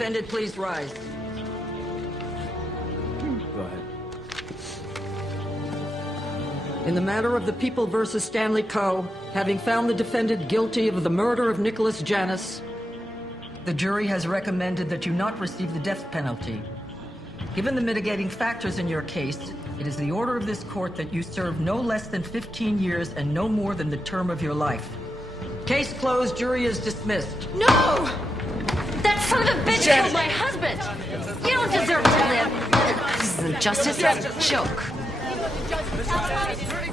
defendant please rise? Go ahead. In the matter of the People versus Stanley Coe, having found the defendant guilty of the murder of Nicholas Janis, the jury has recommended that you not receive the death penalty. Given the mitigating factors in your case, it is the order of this court that you serve no less than 15 years and no more than the term of your life. Case closed, jury is dismissed. No! That son of a bitch killed my husband! You don't deserve to live! This isn't justice, it's a joke.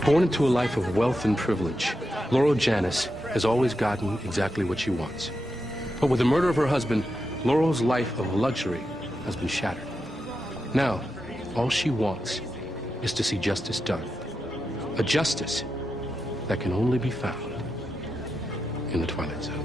Born into a life of wealth and privilege, Laurel Janis has always gotten exactly what she wants. But with the murder of her husband, Laurel's life of luxury has been shattered. Now, all she wants is to see justice done. A justice that can only be found in the Twilight Zone.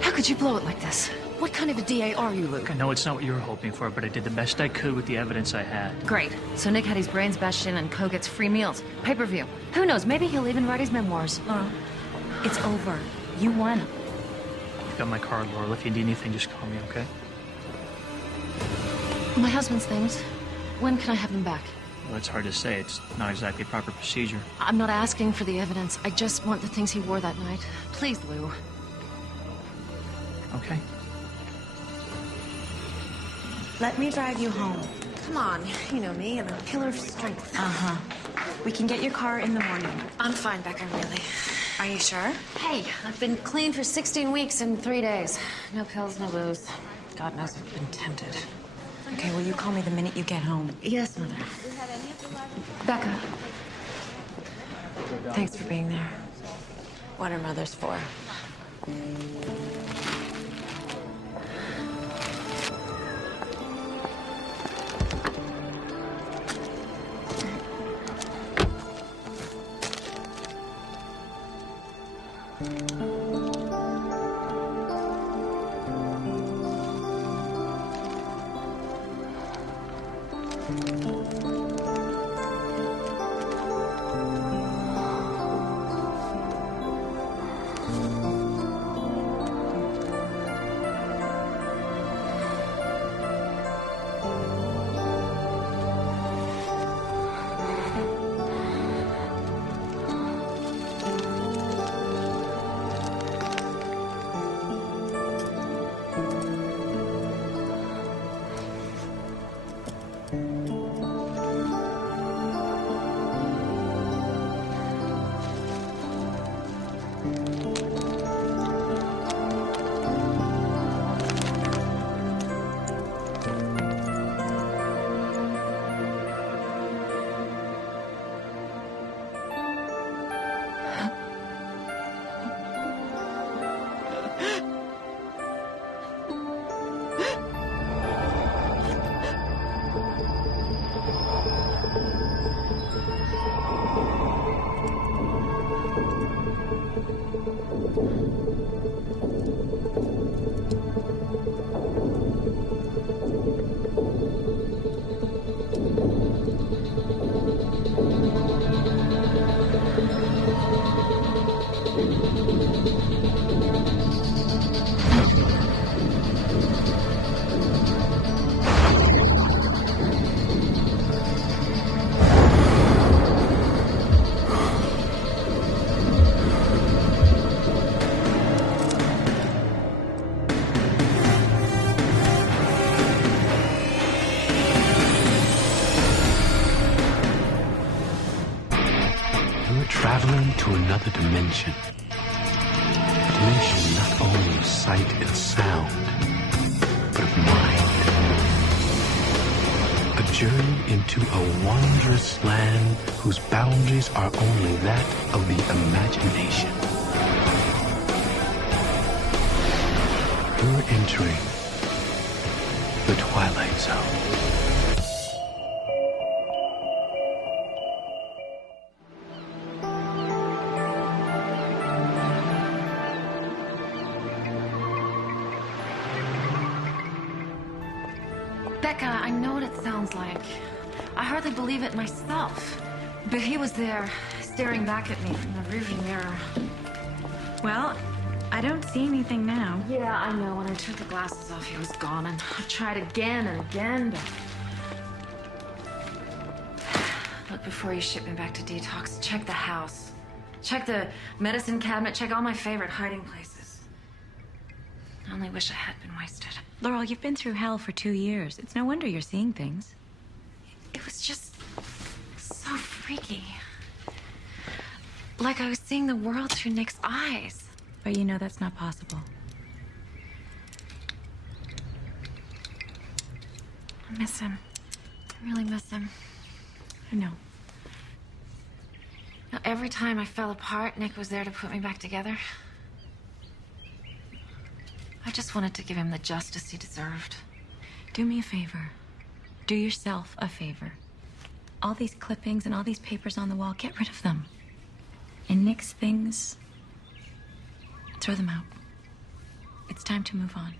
How could you blow it like this? What kind of a DA are you, Luke? I know it's not what you were hoping for, but I did the best I could with the evidence I had. Great. So Nick had his brains bashed in and Coe gets free meals. Pay-per-view. Who knows, maybe he'll even write his memoirs. It's over. You won. You've got my card, Laurel. If you need anything, just call me, okay? My husband's things. When can I have them back? Well, it's hard to say. It's not exactly proper procedure. I'm not asking for the evidence. I just want the things he wore that night. Please, Lou. Okay. Let me drive you home. Come on, you know me, I'm a pillar of strength. Uh-huh. We can get your car in the morning. I'm fine, Becca, really. Are you sure? Hey, I've been clean for 16 weeks and 3 days. No pills, no booze. God knows I've been tempted. Okay, will you call me the minute you get home? Yes, Mother. Becca. Thanks for being there. What are mothers for? Traveling to another dimension. A dimension not only of sight and sound, but of mind. A journey into a wondrous land whose boundaries are only that of the imagination. You're entering the Twilight Zone. Becca, I know what it sounds like. I hardly believe it myself. But he was there, staring back at me from the rearview mirror. Well, I don't see anything now. Yeah, I know. When I took the glasses off, he was gone, and I tried again and again, but... Look, before you ship me back to detox, check the house. Check the medicine cabinet, check all my favorite hiding places. I only wish I had been wasted. Laurel, you've been through hell for 2 years. It's no wonder you're seeing things. It was just so freaky. Like I was seeing the world through Nick's eyes. But you know that's not possible. I miss him. I really miss him. I know. Now, every time I fell apart, Nick was there to put me back together. I just wanted to give him the justice he deserved. Do me a favor. Do yourself a favor. All these clippings and all these papers on the wall, get rid of them. And Nick's things, throw them out. It's time to move on.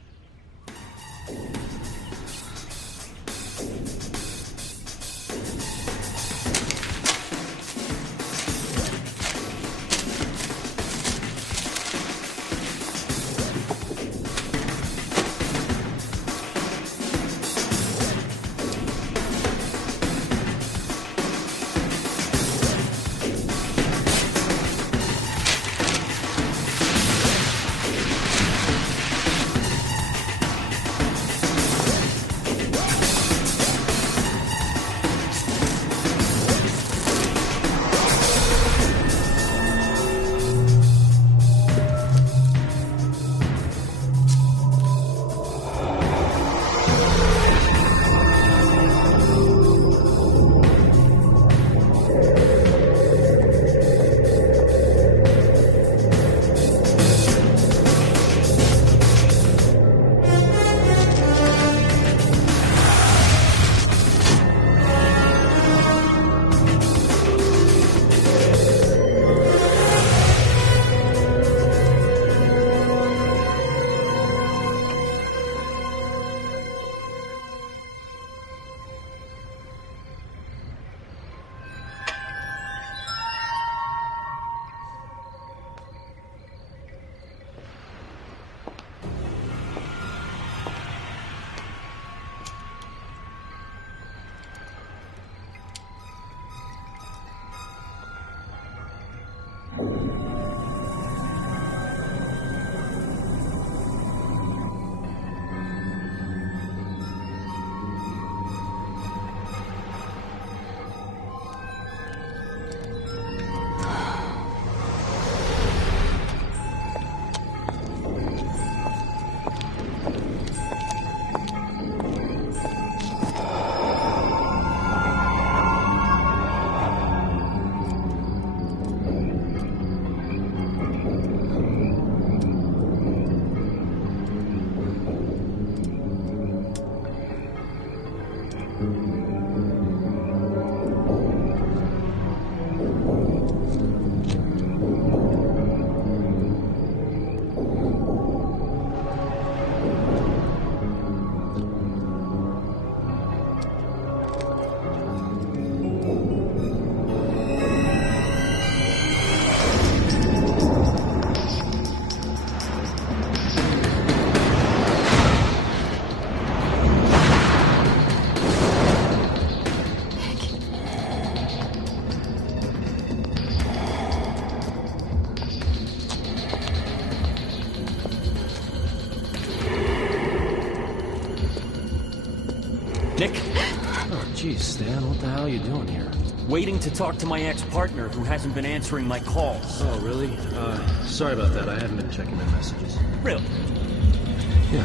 Nick? Oh, geez, Stan, what the hell are you doing here? Waiting to talk to my ex-partner who hasn't been answering my calls. Oh, really? Sorry about that. I haven't been checking my messages. Really? Yeah.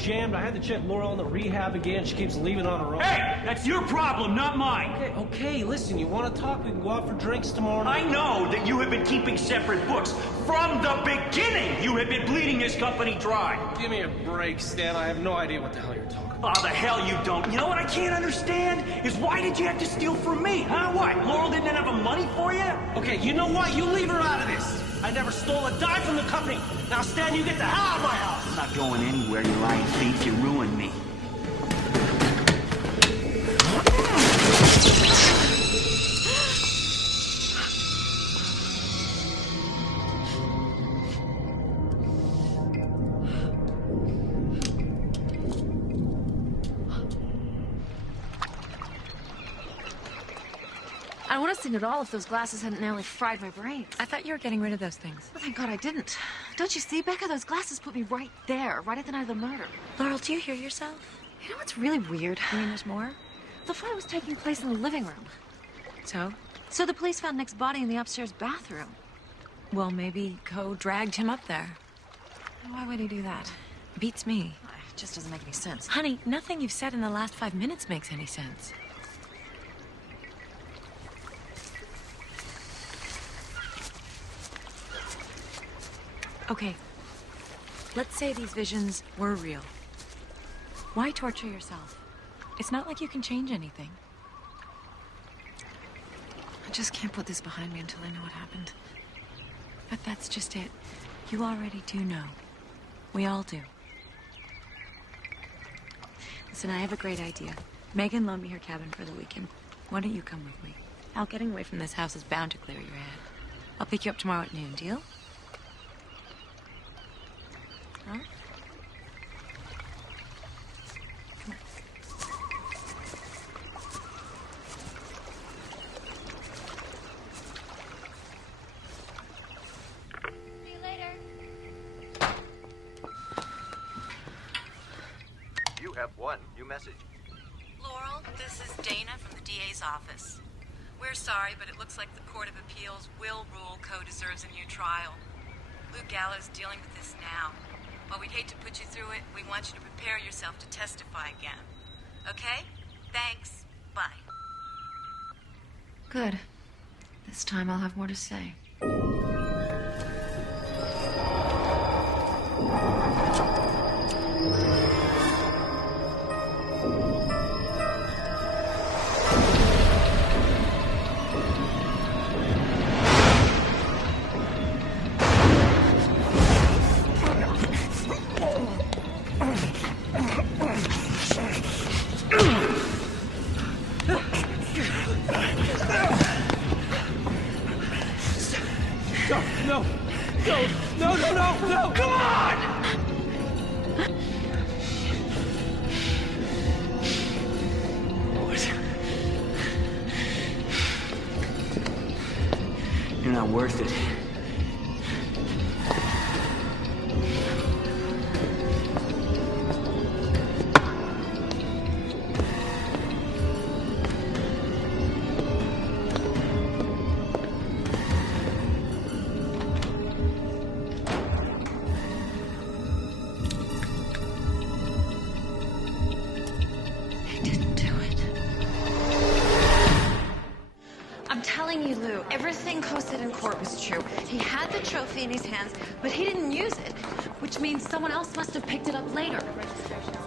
jammed. I had to check Laurel in the rehab again. She keeps leaving on her own. Hey, that's your problem, not mine. Okay, listen, you want to talk? We can go out for drinks tomorrow night. I know that you have been keeping separate books. From the beginning, you have been bleeding this company dry. Give me a break, Stan. I have no idea what the hell you're talking about. Oh, the hell you don't. You know what I can't understand? Is why did you have to steal from me, huh? What, Laurel didn't have the money for you? Okay, you know what? You leave her out of this. I never stole a dime from the company. Now, Stan, you get the hell out of my house. I'm not going anywhere, you lying thief. You ruined me. I would have seen it all if those glasses hadn't nearly fried my brains. I thought you were getting rid of those things. Well, thank God I didn't. Don't you see, Becca? Those glasses put me right there, right at the night of the murder. Laurel, do you hear yourself? You know what's really weird? You mean there's more? The fight was taking place in the living room. So? So the police found Nick's body in the upstairs bathroom. Well, maybe Co dragged him up there. Why would he do that? Beats me. It just doesn't make any sense. Honey, nothing you've said in the last 5 minutes makes any sense. Okay, let's say these visions were real. Why torture yourself? It's not like you can change anything. I just can't put this behind me until I know what happened. But that's just it. You already do know. We all do. Listen, I have a great idea. Megan loaned me her cabin for the weekend. Why don't you come with me? Al, getting away from this house is bound to clear your head. I'll pick you up tomorrow at noon, deal? Huh? Come on. See you later. You have one new message. Laurel, this is Dana from the DA's office. We're sorry, but it looks like the Court of Appeals will rule Co deserves a new trial. Luke Gallo's dealing with this now. While we'd hate to put you through it, we want you to prepare yourself to testify again. Okay? Thanks. Bye. Good. This time I'll have more to say. No! Come on! What? You're not worth it. Everything Co said in court was true. He had the trophy in his hands, but he didn't use it, which means someone else must have picked it up later.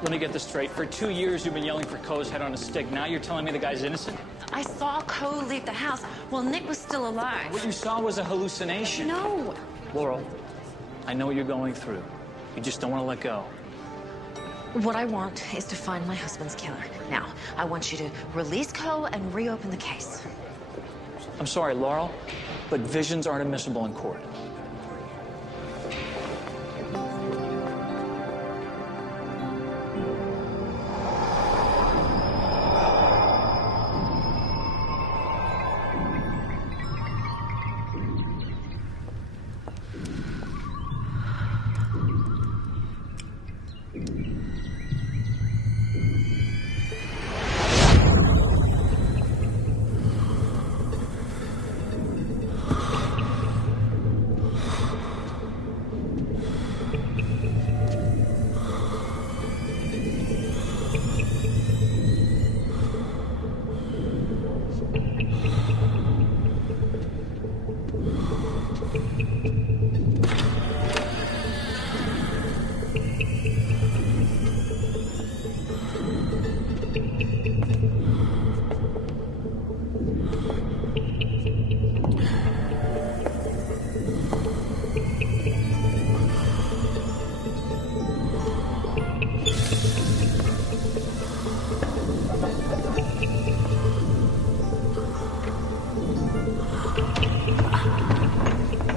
Let me get this straight. For 2 years, you've been yelling for Co's head on a stick. Now you're telling me the guy's innocent? I saw Co leave the house while Nick was still alive. What you saw was a hallucination. No. Laurel, I know what you're going through. You just don't want to let go. What I want is to find my husband's killer. Now, I want you to release Co and reopen the case. I'm sorry, Laurel, but visions aren't admissible in court.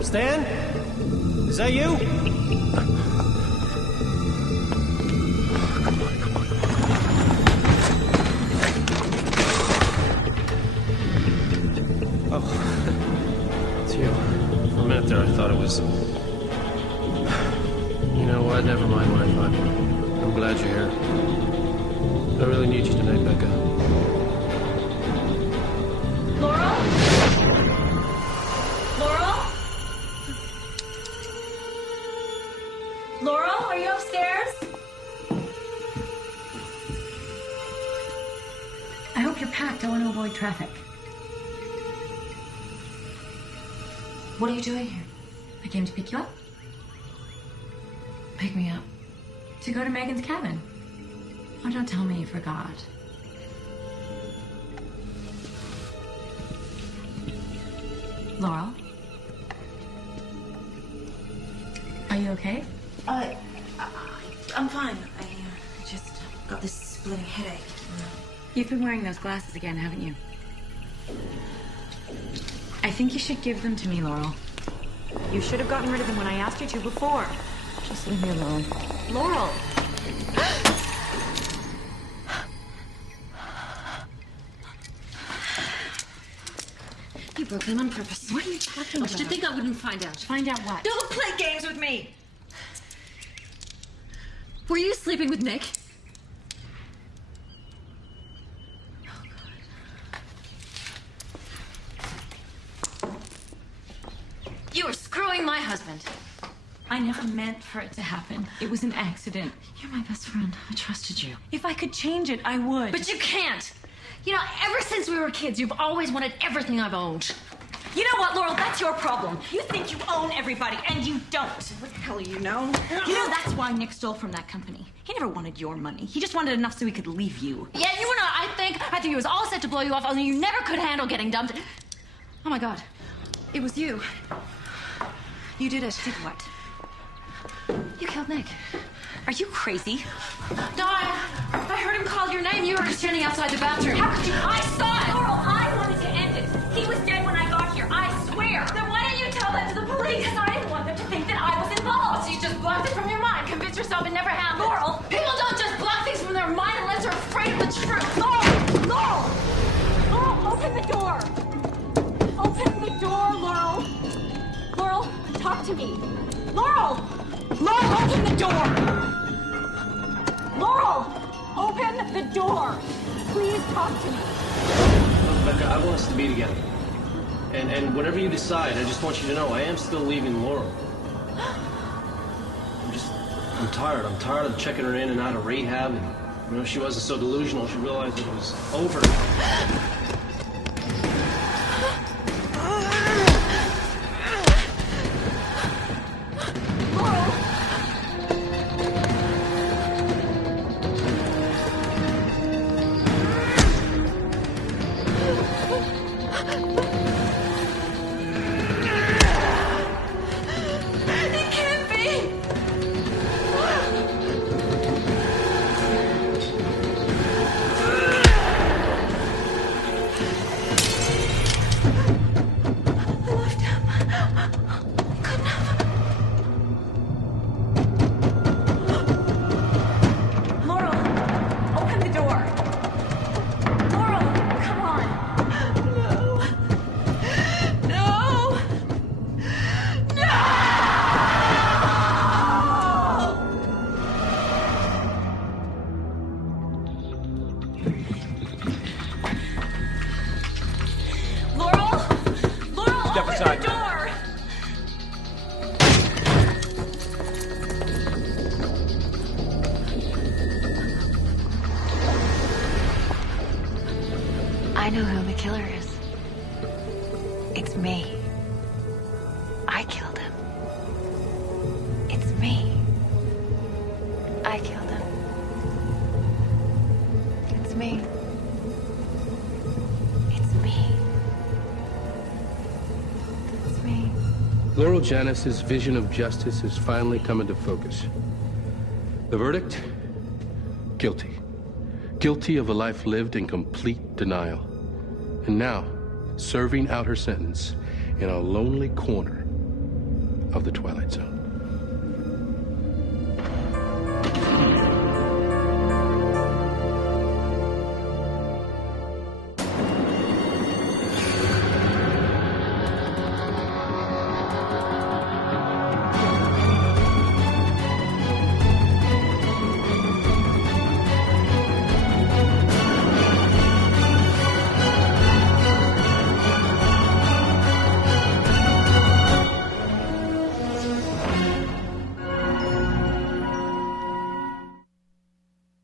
Stan? Is that you? Oh, it's you. For a minute there, I thought it was... You know what? Never mind, Wi-Fi. I'm glad you're here. I really need you tonight, Becca. Laurel? Laurel? Laurel, are you upstairs? I hope you're packed. I want to avoid traffic. What are you doing here? I came to pick you up. Pick me up. To go to Megan's cabin. Oh, don't tell me you forgot. Laurel? Are you okay? I'm fine. I just got this splitting headache. You've been wearing those glasses again, haven't you? I think you should give them to me, Laurel. You should have gotten rid of them when I asked you to before. Just leave me alone. Laurel! You broke them on purpose. What are you talking about? Did you think I wouldn't find out? Find out what? Don't play games with me! Were you sleeping with Nick? You were screwing my husband. I never meant for it to happen. It was an accident. You're my best friend. I trusted you. If I could change it, I would. But you can't. You know, ever since we were kids, you've always wanted everything I've owned. You know what, Laurel? That's your problem. You think you own everybody, and you don't. What the hell you know? You know, that's why Nick stole from that company. He never wanted your money. He just wanted enough so he could leave you. Yeah, you and I think he was all set to blow you off, only you never could handle getting dumped. Oh my God. It was you. You did it. Did what? You killed Nick. Are you crazy? No, I heard him call your name. You were standing outside the bathroom. How could you? I saw it! Laurel, I wanted to end it. He was dead when I got here. I swear. Then why didn't you tell that to the police? Because I didn't want them to think that I was involved. So you just blocked it from your mind. Convince yourself it never happened. Laurel! People don't just block things from their mind unless they're afraid of the truth. Laurel! Laurel! Laurel, open the door! Open the door, Laurel! Laurel, talk to me. Laurel! Laurel, open the door! Laurel! Open the door! Please talk to me. Becca, I want us to be together. And whatever you decide, I just want you to know I am still leaving Laurel. I'm tired. I'm tired of checking her in and out of rehab. And, you know, if she wasn't so delusional, she realized it was over. I know who the killer is. It's me. I killed him. It's me. I killed him. It's me. It's me. It's me. Laurel Janice's vision of justice has finally come into focus. The verdict? Guilty. Guilty of a life lived in complete denial. And now, serving out her sentence in a lonely corner of the Twilight Zone.